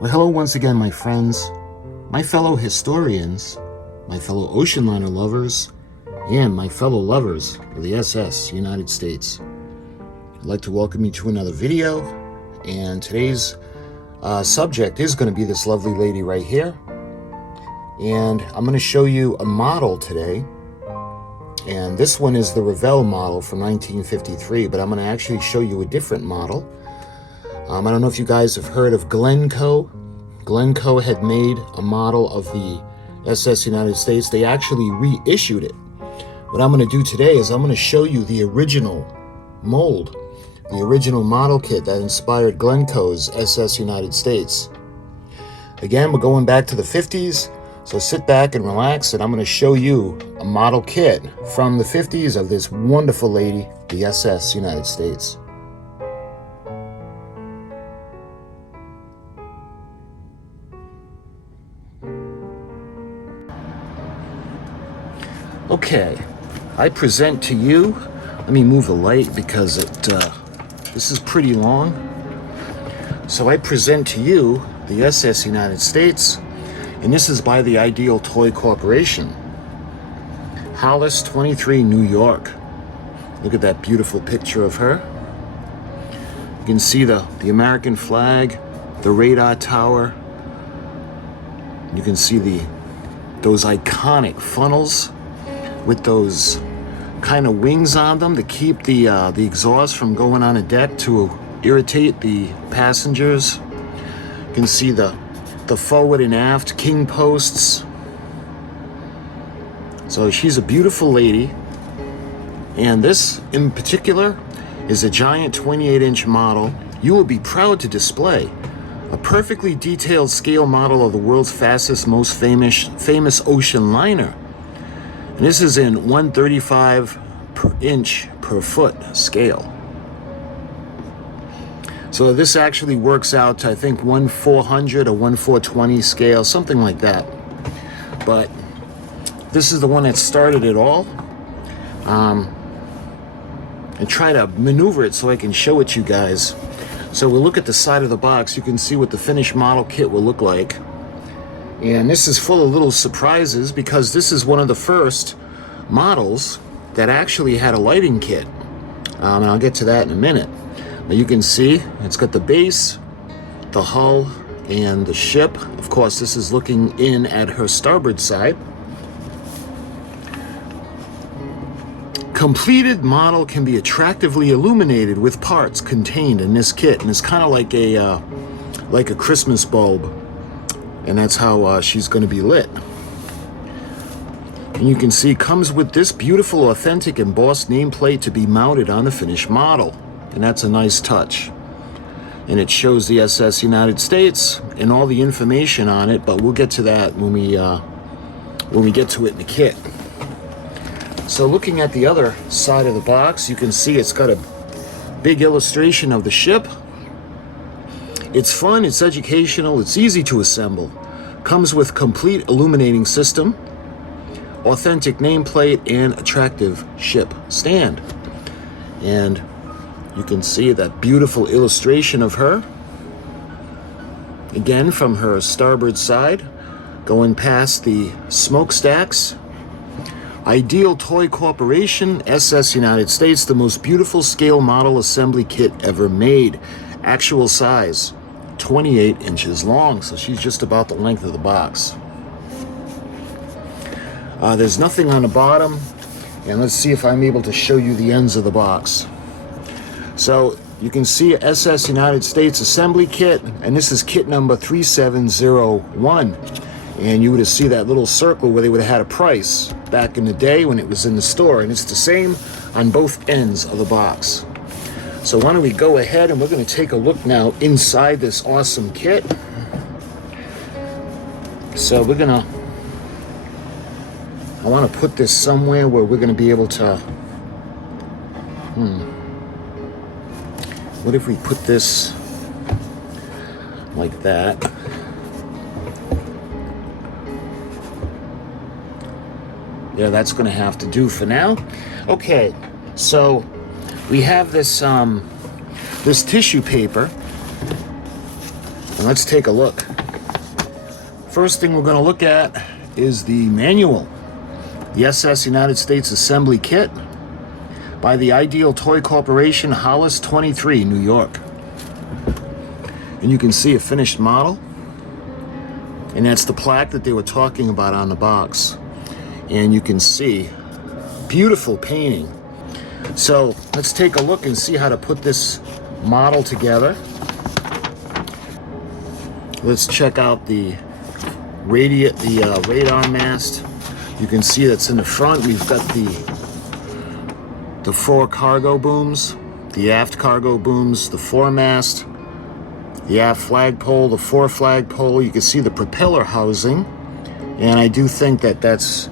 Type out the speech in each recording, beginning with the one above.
Well, hello once again, my friends, my fellow historians, my fellow ocean liner lovers, and my fellow lovers of the SS United States. I'd like to welcome you to another video, and today's subject is going to be this lovely lady right here. And I'm going to show you a model today, and this one is the Revell model from 1953, but I'm going to actually show you a different model. I don't know if you guys have heard of Glencoe. Glencoe had made a model of the SS United States. They actually reissued it. What I'm going to do today is I'm going to show you the original mold, the original model kit that inspired Glencoe's SS United States. Again, we're going back to the 50s, so sit back and relax, and I'm going to show you a model kit from the 50s of this wonderful lady, the SS United States. Okay, I present to you, let me move the light because this is pretty long. So I present to you the SS United States, and this is by the Ideal Toy Corporation. Hollis 23, New York. Look at that beautiful picture of her. You can see the American flag, the radar tower. You can see those iconic funnels with those kind of wings on them to keep the exhaust from going on a deck to irritate the passengers. You can see the forward and aft king posts. So she's a beautiful lady, and this in particular is a giant 28-inch model you will be proud to display. A perfectly detailed scale model of the world's fastest, most famous ocean liner. And this is in 135 per inch per foot scale. So this actually works out to, I think, 1/400 or 1/420 scale, something like that. But this is the one that started it all. And try to maneuver it so I can show it you guys. So we'll look at the side of the box. You can see what the finished model kit will look like. And this is full of little surprises because this is one of the first models that actually had a lighting kit. And I'll get to that in a minute. But you can see it's got the base, the hull, and the ship. Of course, this is looking in at her starboard side. Completed model can be attractively illuminated with parts contained in this kit. And it's kind of like a Christmas bulb. And that's how she's going to be lit. And you can see comes with this beautiful, authentic, embossed nameplate to be mounted on the finished model. And that's a nice touch. And it shows the SS United States and all the information on it, but we'll get to that when we get to it in the kit. So looking at the other side of the box, you can see it's got a big illustration of the ship. It's fun, it's educational, it's easy to assemble. Comes with complete illuminating system, authentic nameplate, and attractive ship stand. And you can see that beautiful illustration of her. Again, from her starboard side, going past the smokestacks. Ideal Toy Corporation, SS United States, the most beautiful scale model assembly kit ever made. Actual size, 28 inches long, so she's just about the length of the box. There's nothing on the bottom, and let's see if I'm able to show you the ends of the box. So you can see SS United States assembly kit, and this is kit number 3701. And you would see that little circle where they would have had a price back in the day when it was in the store, and it's the same on both ends of the box. So why don't we go ahead and we're going to take a look now inside this awesome kit. So I want to put this somewhere where we're going to be able to, what if we put this like that? Yeah, that's going to have to do for now. Okay, so we have this tissue paper, and let's take a look. First thing we're going to look at is the manual. The SS United States Assembly Kit by the Ideal Toy Corporation, Hollis 23, New York. And you can see a finished model. And that's the plaque that they were talking about on the box. And you can see beautiful painting. So let's take a look and see how to put this model together. Let's check out the radar mast. You can see that's in the front. We've got the 4 cargo booms, the aft cargo booms, the foremast, the aft flagpole, the fore flagpole. You can see the propeller housing, and I do think that that's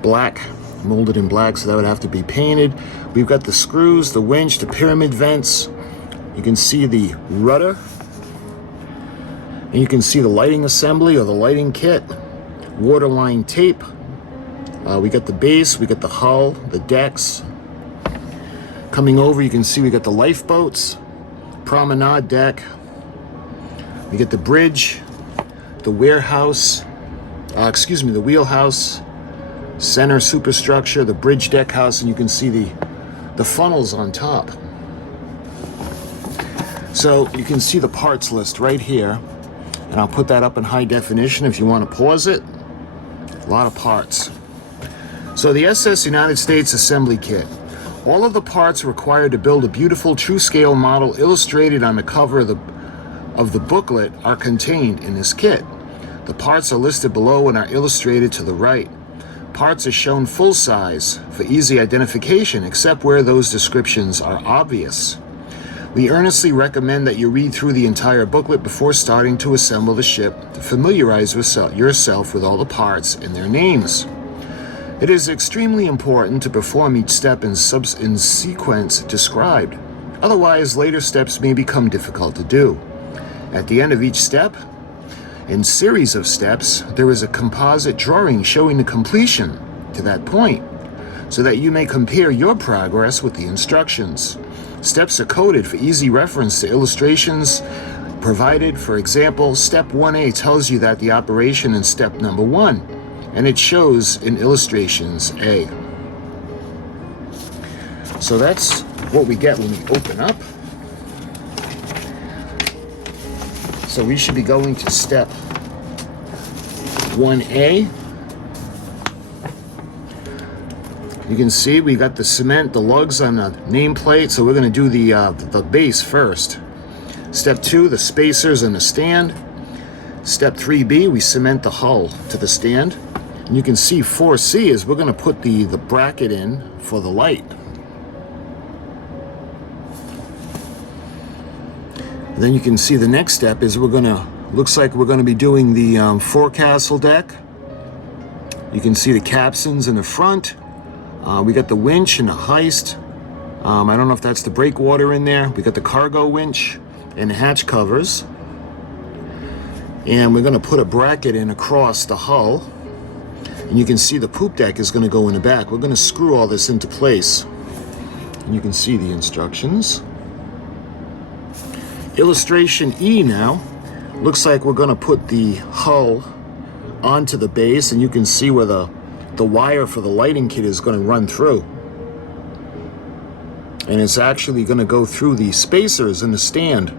black, molded in black, so that would have to be painted. We've got the screws, the winch, the pyramid vents. You can see the rudder, and you can see the lighting assembly or the lighting kit, waterline tape. We got the base, we got the hull, the decks. Coming over, you can see we got the lifeboats, promenade deck. We get the bridge, the warehouse, the wheelhouse, center superstructure, the bridge deck house, and you can see the funnels on top. So you can see the parts list right here, and I'll put that up in high definition if you want to pause it. A lot of parts. So the SS United States Assembly Kit. All of the parts required to build a beautiful true-scale model illustrated on the cover of the booklet are contained in this kit. The parts are listed below and are illustrated to the right. Parts are shown full size for easy identification, except where those descriptions are obvious. We earnestly recommend that you read through the entire booklet before starting to assemble the ship to familiarize yourself with all the parts and their names. It is extremely important to perform each step in sequence described. Otherwise, later steps may become difficult to do. At the end of each step, in series of steps, there is a composite drawing showing the completion to that point, so that you may compare your progress with the instructions. Steps are coded for easy reference to illustrations provided. For example, step 1A tells you that the operation in step number 1, and it shows in illustrations A. So that's what we get when we open up. So we should be going to step 1A. You can see we got the cement, the lugs on the nameplate, so we're going to do the base first. Step 2, the spacers and the stand. Step 3B, we cement the hull to the stand. And you can see 4C is we're going to put the bracket in for the light. Then you can see the next step is looks like we're going to be doing the forecastle deck. You can see the capstans in the front. We got the winch and the heist. I don't know if that's the breakwater in there. We got the cargo winch and the hatch covers. And we're going to put a bracket in across the hull. And you can see the poop deck is going to go in the back. We're going to screw all this into place. And you can see the instructions. Illustration E now. Looks like we're going to put the hull onto the base, and you can see where the wire for the lighting kit is going to run through. And it's actually going to go through the spacers in the stand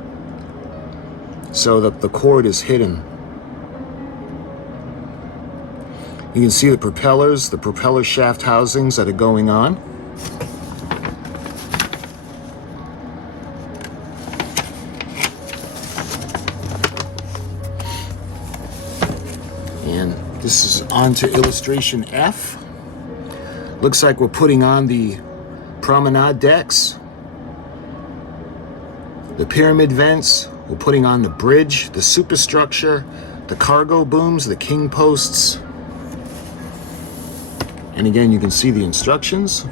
so that the cord is hidden. You can see the propellers, the propeller shaft housings that are going on. And this is on to illustration F. Looks like we're putting on the promenade decks, the pyramid vents. We're putting on the bridge, the superstructure, the cargo booms, the king posts. And again, you can see the instructions.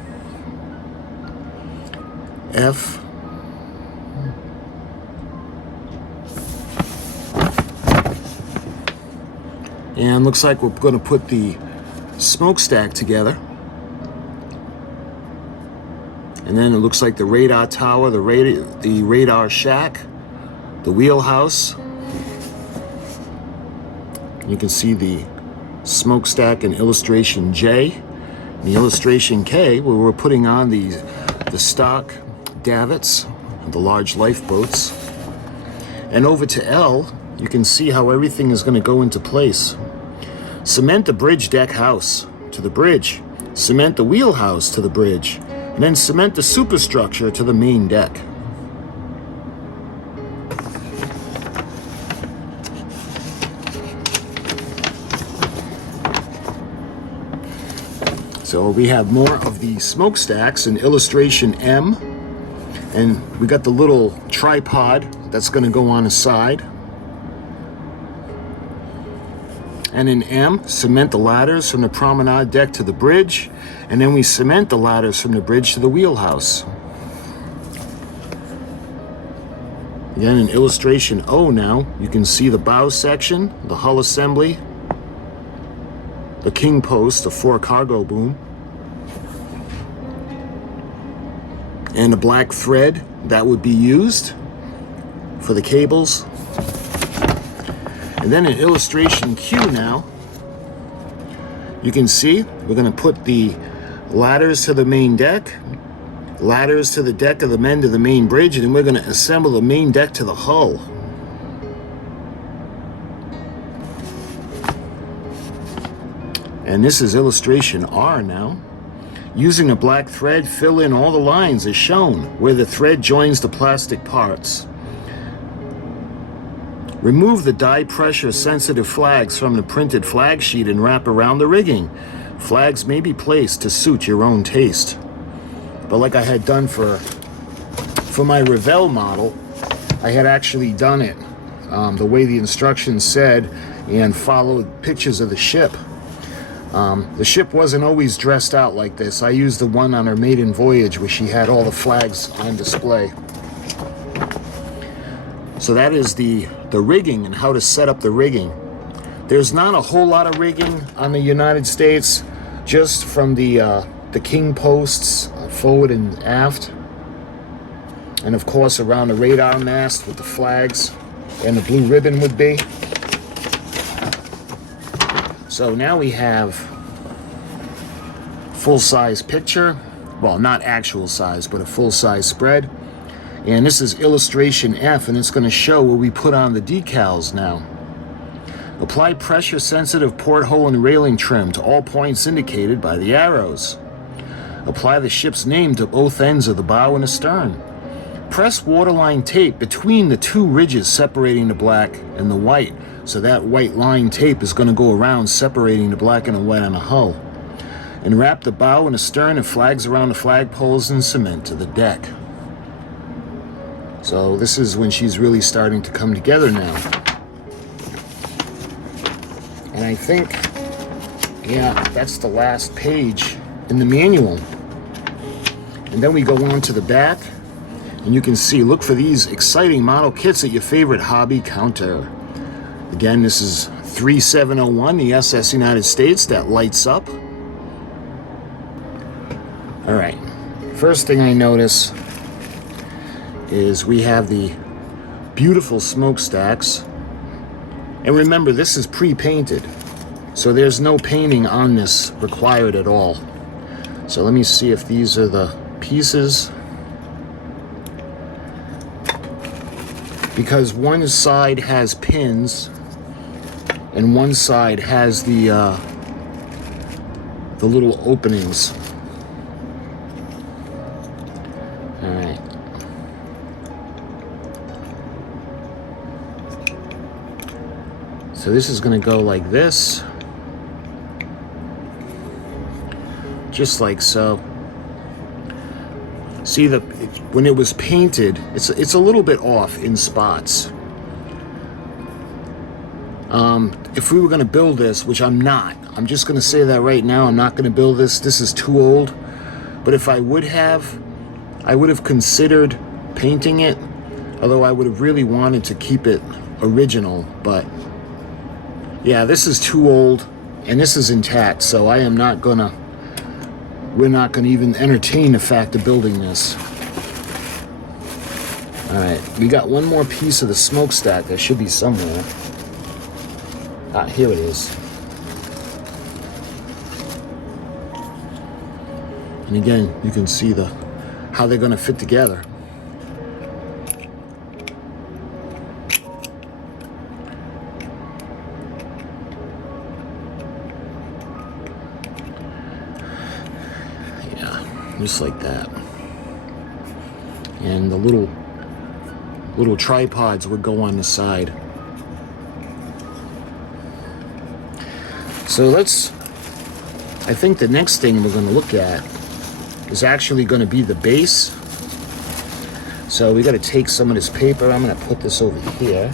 F. And looks like we're going to put the smokestack together. And then it looks like the radar tower, the radar shack, the wheelhouse. You can see the smokestack in illustration J. The illustration K, where we're putting on the stock davits, the large lifeboats. And over to L, you can see how everything is going to go into place. Cement the bridge deck house to the bridge. Cement the wheelhouse to the bridge. And then cement the superstructure to the main deck. So we have more of the smokestacks in illustration M, and we got the little tripod that's going to go on the side. And in M, cement the ladders from the promenade deck to the bridge, and then we cement the ladders from the bridge to the wheelhouse. Again, in illustration O now, you can see the bow section, the hull assembly, the king post, the 4 cargo boom, and the black thread that would be used for the cables. And then in illustration Q now, you can see we're going to put the ladders to the main deck, ladders to the deck of the men to the main bridge, and then we're going to assemble the main deck to the hull. And this is illustration R now. Using a black thread, fill in all the lines as shown where the thread joins the plastic parts. Remove the dye pressure sensitive flags from the printed flag sheet and wrap around the rigging. Flags may be placed to suit your own taste. But like I had done for my Revell model, I had actually done it the way the instructions said and followed pictures of the ship. The ship wasn't always dressed out like this. I used the one on her maiden voyage where she had all the flags on display. So that is the rigging and how to set up the rigging. There's not a whole lot of rigging on the United States, just from the king posts forward and aft, and of course around the radar mast with the flags and the blue ribbon would be. So now we have full-size picture, well, not actual size, but a full-size spread. And this is illustration F, and it's going to show where we put on the decals now. Apply pressure-sensitive porthole and railing trim to all points indicated by the arrows. Apply the ship's name to both ends of the bow and the stern. Press waterline tape between the 2 ridges separating the black and the white. So that white line tape is going to go around separating the black and the white on the hull. And wrap the bow and the stern and flags around the flagpoles and cement to the deck. So this is when she's really starting to come together now. And I think, yeah, that's the last page in the manual. And then we go on to the back, and you can see, look for these exciting model kits at your favorite hobby counter. Again, this is 3701, the SS United States, that lights up. All right, first thing I notice is we have the beautiful smokestacks. And remember, this is pre-painted, so there's no painting on this required at all. So let me see if these are the pieces. Because one side has pins and one side has the little openings. All right. So this is going to go like this, just like so. See, when it was painted, it's a little bit off in spots. If we were going to build this, which I'm not, I'm just going to say that right now, I'm not going to build this. This is too old. But if I would have considered painting it, although I would have really wanted to keep it original. But yeah, this is too old, and this is intact, so we're not gonna even entertain the fact of building this. All right, we got one more piece of the smokestack that should be somewhere. Here it is. And again, you can see how they're going to fit together. Yeah, just like that. And the little tripods would go on the side. So I think the next thing we're going to look at is actually going to be the base. So we got to take some of this paper. I'm going to put this over here.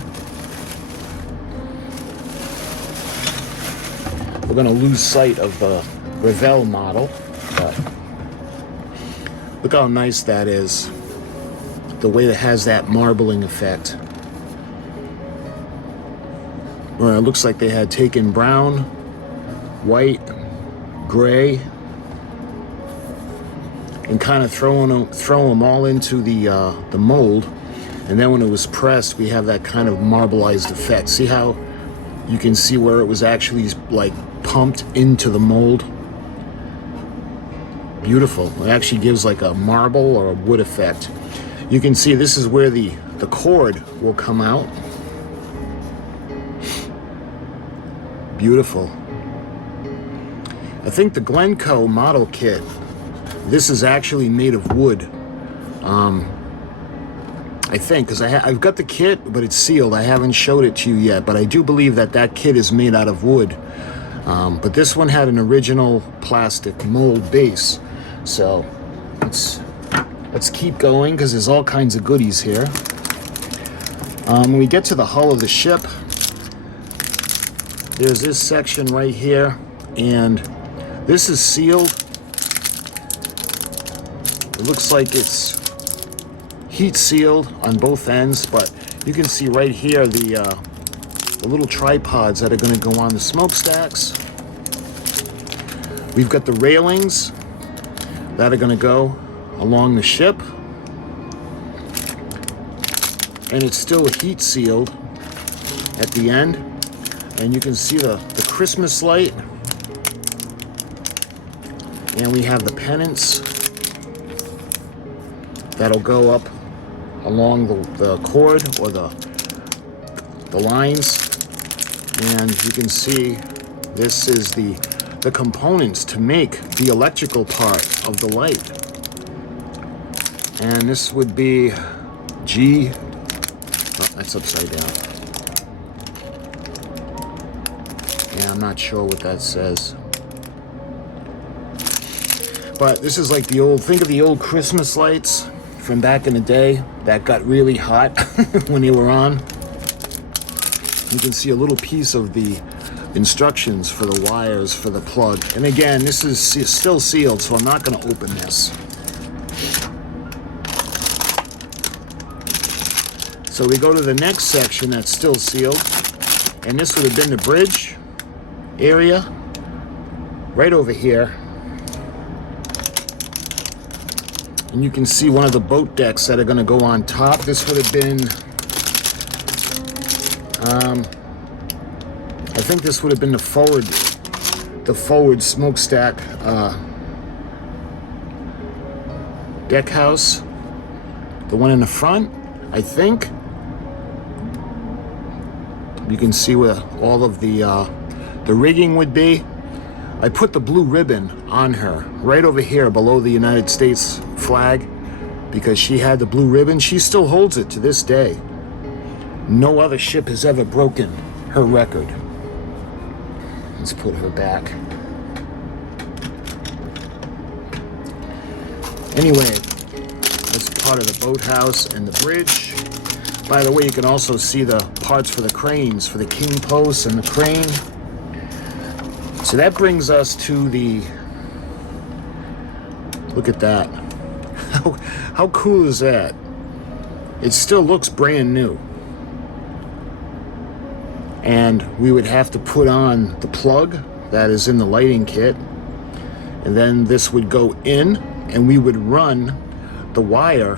We're going to lose sight of the Revell model, but look how nice that is. The way it has that marbling effect. Where it looks like they had taken brown, white, gray, and kind of throw them all into the mold, and then when it was pressed, we have that kind of marbleized effect. See how you can see where it was actually like pumped into the mold? Beautiful. It actually gives like a marble or a wood effect. You can see this is where the cord will come out. Beautiful. I think the Glencoe model kit, this is actually made of wood. I think, because I've got the kit, but it's sealed. I haven't showed it to you yet, but I do believe that kit is made out of wood. But this one had an original plastic mold base. So let's keep going, because there's all kinds of goodies here. When we get to the hull of the ship, there's this section right here, and this is sealed. It looks like it's heat sealed on both ends, but you can see right here the little tripods that are going to go on the smokestacks. We've got the railings that are going to go along the ship, and it's still heat sealed at the end. And you can see the Christmas light, and we have the pennants that'll go up along the cord or the lines. And you can see this is the components to make the electrical part of the light. And this would be G. Oh, that's upside down. Yeah, I'm not sure what that says. But this is like think of the old Christmas lights from back in the day that got really hot when they were on. You can see a little piece of the instructions for the wires for the plug. And again, this is still sealed, so I'm not going to open this. So we go to the next section that's still sealed, and this would have been the bridge area right over here. And you can see one of the boat decks that are going to go on top. This would have been I think this would have been the forward smokestack deck house. The one in the front, I think. You can see where all of the rigging would be. I put the blue ribbon on her right over here below the United States flag because she had the blue ribbon. She still holds it to this day. No other ship has ever broken her record. Let's put her back. Anyway, that's part of the boathouse and the bridge. By the way, you can also see the parts for the cranes, for the king posts and the crane. So that brings us to the, look at that. How cool is that? It still looks brand new. And we would have to put on the plug that is in the lighting kit. And then this would go in, and we would run the wire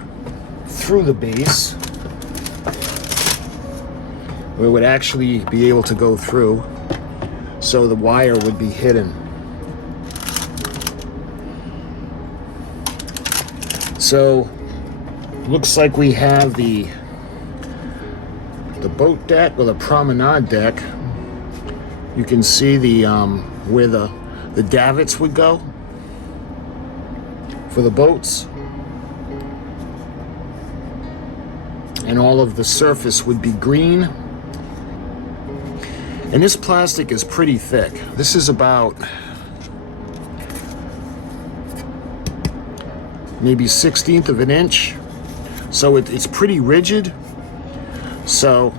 through the base, where it would actually be able to go through. so the wire would be hidden. So looks like we have the boat deck or the promenade deck. You can see the where the davits would go for the boats, and all of the surface would be green. And this plastic is pretty thick. This is about maybe 1/16 of an inch, so it's pretty rigid. So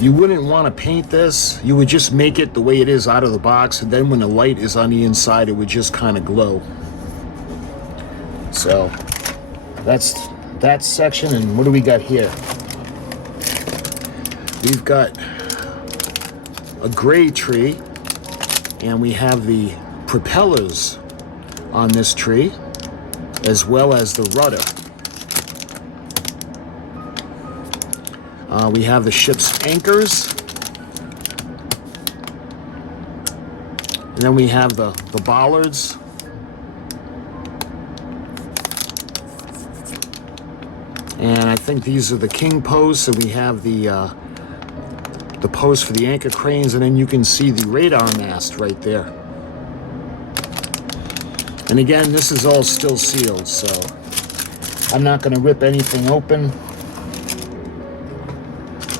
you wouldn't want to paint this. You would just make it the way it is out of the box, and then when the light is on the inside, it would just kind of glow. So that's that section. And what do we got here? We've got a gray tree, and we have the propellers on this tree, as well as the rudder. We have the ship's anchors, and then we have the bollards, and I think these are the king posts, and we have the post for the anchor cranes, and then you can see the radar mast right there. And again, this is all still sealed, so I'm not going to rip anything open.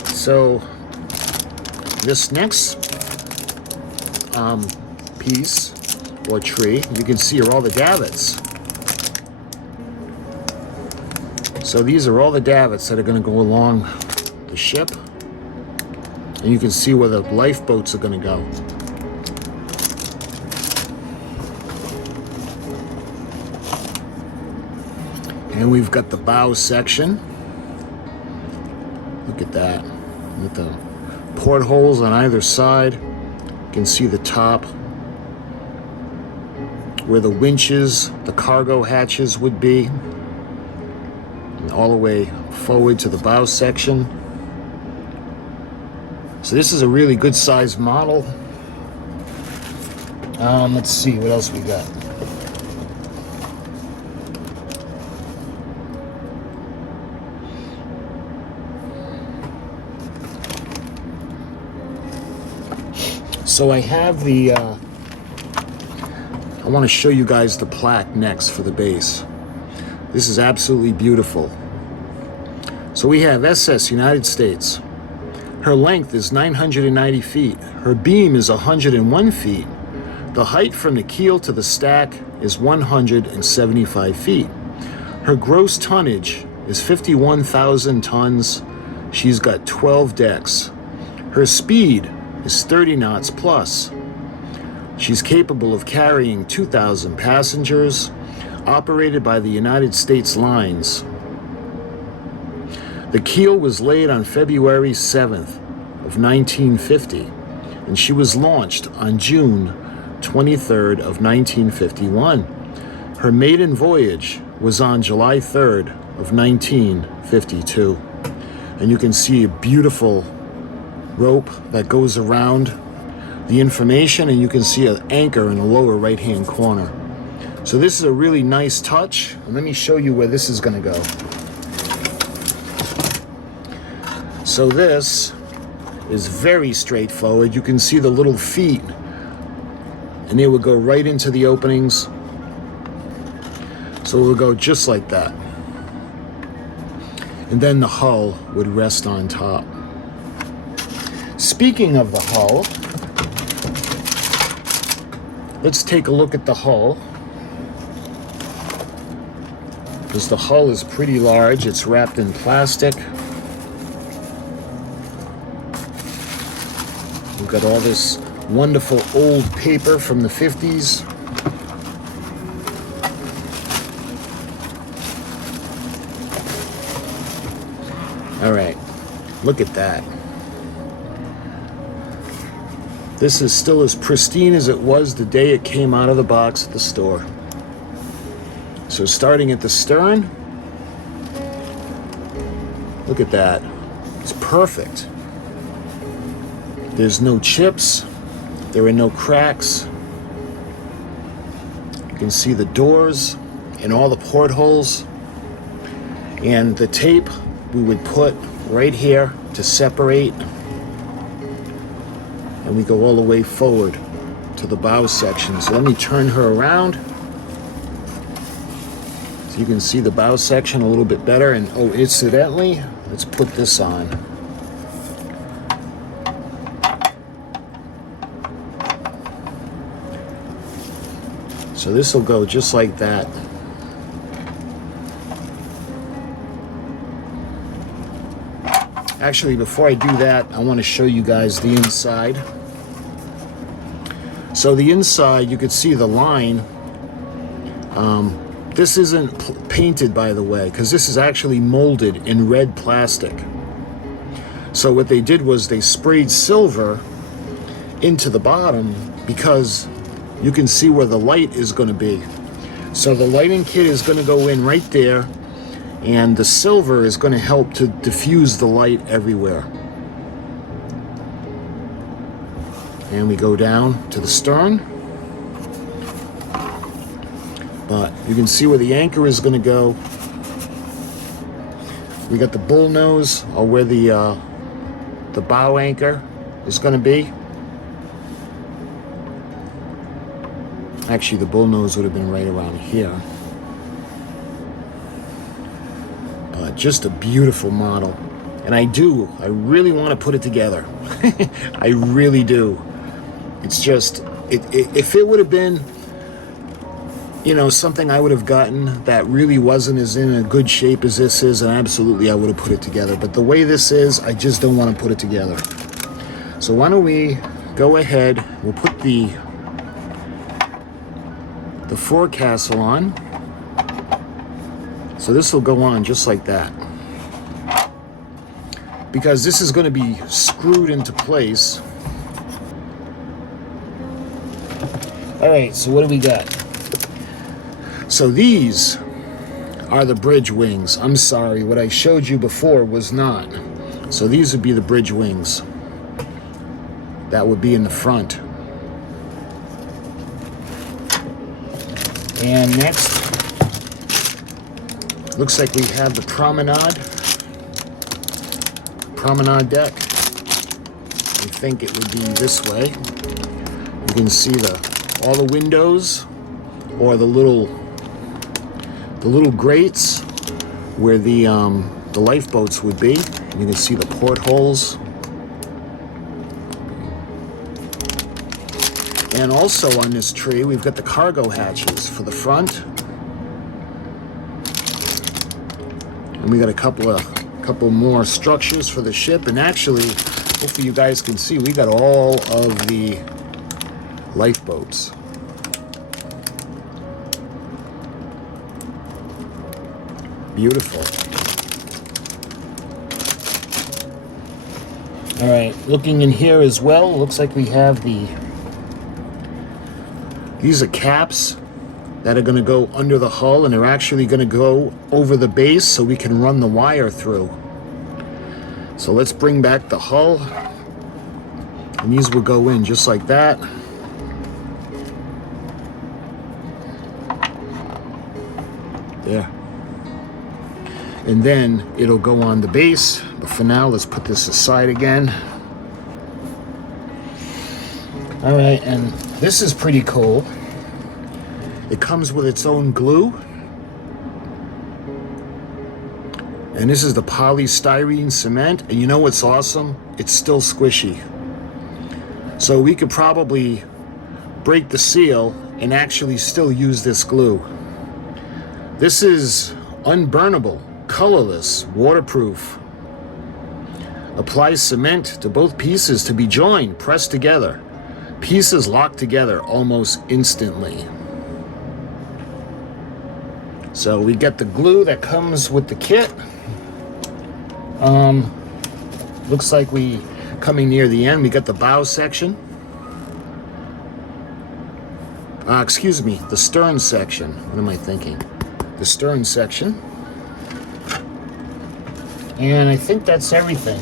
So this next piece or tree, you can see are all the davits. So these are all the davits that are going to go along the ship. And you can see where the lifeboats are going to go. And we've got the bow section. Look at that. With the portholes on either side. You can see the top where the winches, the cargo hatches would be. And all the way forward to the bow section. So this is a really good sized model. Let's see what else we got. So I have the, I want to show you guys the plaque next for the base. This is absolutely beautiful. So we have SS United States. Her length is 990 feet. Her beam is 101 feet. The height from the keel to the stack is 175 feet. Her gross tonnage is 51,000 tons. She's got 12 decks. Her speed is 30 knots plus. She's capable of carrying 2,000 passengers, operated by the United States Lines. The keel was laid on February 7th of 1950, and she was launched on June 23rd of 1951. Her maiden voyage was on July 3rd of 1952. And you can see a beautiful rope that goes around the information, and you can see an anchor in the lower right hand corner. So this is a really nice touch, and let me show you where this is going to go. So this is very straightforward. You can see the little feet, and they would go right into the openings. So it will go just like that, and then the hull would rest on top. Speaking of the hull, let's take a look at the hull, because the hull is pretty large. It's wrapped in plastic. We've got all this wonderful old paper from the 50s. All right, look at that. This is still as pristine as it was the day it came out of the box at the store. So starting at the stern, look at that. It's perfect. There's no chips. There are no cracks. You can see the doors and all the portholes. And the tape we would put right here to separate. And we go all the way forward to the bow section. So let me turn her around so you can see the bow section a little bit better. And oh, incidentally, let's put this on. So this will go just like that. Actually, before I do that, I want to show you guys the inside. So the inside, you could see the line. This isn't painted, by the way, because this is actually molded in red plastic. So what they did was they sprayed silver into the bottom because you can see where the light is going to be. So the lighting kit is going to go in right there, and the silver is going to help to diffuse the light everywhere. And we go down to the stern. But you can see where the anchor is going to go. We got the bull nose, or where the bow anchor is going to be. Actually, the bull nose would have been right around here. Just a beautiful model. And I really want to put it together. I really do. It's just, if it would have been, you know, something I would have gotten that really wasn't as in a good shape as this is, and absolutely I would have put it together. But the way this is, I just don't want to put it together. So why don't we go ahead, we'll put the forecastle on. So this will go on just like that. Because this is going to be screwed into place. Alright, so what do we got? So these are the bridge wings. I'm sorry, what I showed you before was not. So these would be the bridge wings. That would be in the front. And next, looks like we have the promenade deck. I think it would be this way. You can see all the windows, or the little grates where the lifeboats would be. You can see the portholes. And also on this tree, we've got the cargo hatches for the front. And we got a couple more structures for the ship. And actually, hopefully you guys can see, we got all of the lifeboats. Beautiful. All right, looking in here as well, looks like we have these are caps that are going to go under the hull, and they're actually going to go over the base so we can run the wire through. So let's bring back the hull, and these will go in just like that. There. And then it'll go on the base, but for now let's put this aside again. All right, and this is pretty cool. It comes with its own glue. And this is the polystyrene cement. And you know what's awesome? It's still squishy. So we could probably break the seal and actually still use this glue. This is unburnable, colorless, waterproof. Apply cement to both pieces to be joined, pressed together. Pieces lock together almost instantly. So we get the glue that comes with the kit. Looks like we coming near the end. We got the bow section. Excuse me, the stern section. What am I thinking? The stern section. And I think that's everything.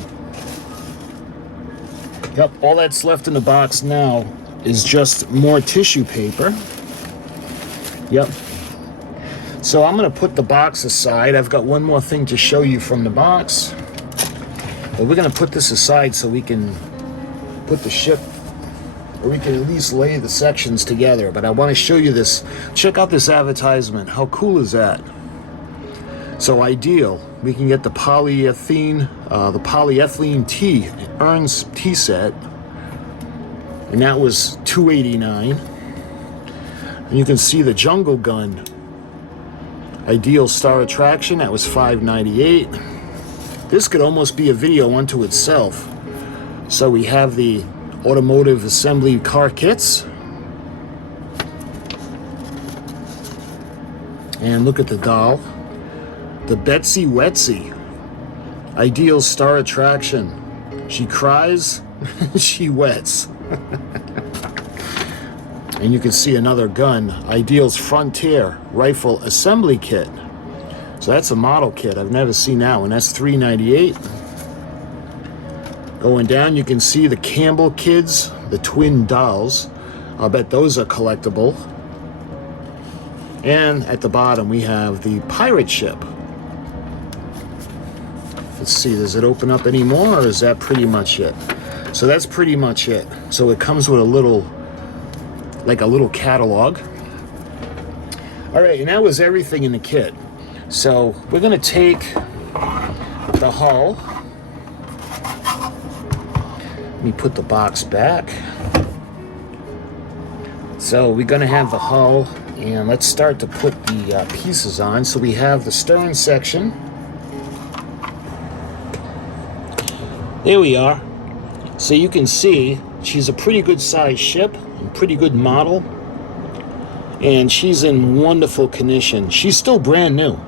Yep, all that's left in the box now is just more tissue paper. Yep. So I'm going to put the box aside. I've got one more thing to show you from the box. But we're going to put this aside so we can put the ship, or we can at least lay the sections together. But I want to show you this. Check out this advertisement. How cool is that? So Ideal, we can get the polyethylene tea, Ern's tea set, and that was $2.89. And you can see the Jungle Gun Ideal Star Attraction, that was $5.98. This could almost be a video unto itself. So we have the automotive assembly car kits. And look at the doll. The Betsy Wetsy Ideal Star Attraction. She cries, she wets. And you can see another gun, Ideal's Frontier Rifle Assembly Kit. So that's a model kit. I've never seen that one. That's $3.98. Going down, you can see the Campbell Kids, the twin dolls. I'll bet those are collectible. And at the bottom, we have the pirate ship. Let's see, does it open up anymore, or is that pretty much it? So that's pretty much it. So it comes with a little, like a little catalog. All right, and that was everything in the kit. So we're gonna take the hull. Let me put the box back. So we're gonna have the hull, and let's start to put the pieces on. So we have the stern section. There we are. So you can see she's a pretty good sized ship, a pretty good model, and she's in wonderful condition. She's still brand new.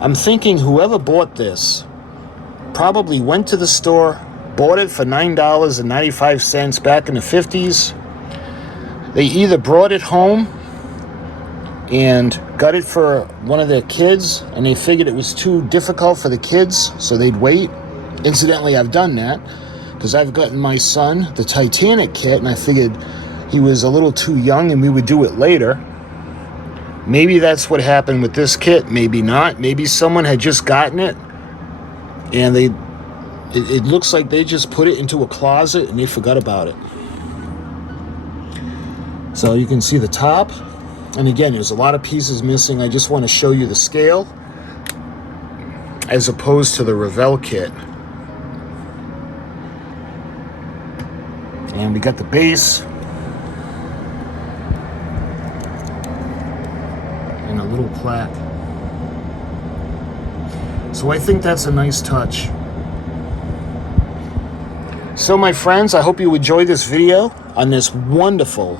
I'm thinking whoever bought this probably went to the store, bought it for $9.95 back in the 50s. They either brought it home and got it for one of their kids, and they figured it was too difficult for the kids, so they'd wait. Incidentally, I've done that because I've gotten my son the Titanic kit, and I figured he was a little too young and we would do it later. Maybe that's what happened with this kit, maybe not. Maybe someone had just gotten it and it looks like they just put it into a closet and they forgot about it. So you can see the top, and again, there's a lot of pieces missing. I just want to show you the scale as opposed to the Revell kit. And we got the base and a little plaque. So I think that's a nice touch. So my friends, I hope you enjoyed this video on this wonderful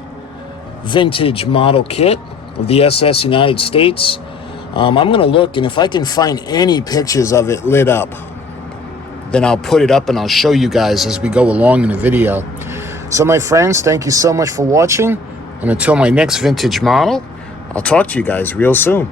vintage model kit of the SS United States. I'm gonna look, and if I can find any pictures of it lit up, then I'll put it up and I'll show you guys as we go along in the video. So my friends, thank you so much for watching, and until my next vintage model, I'll talk to you guys real soon.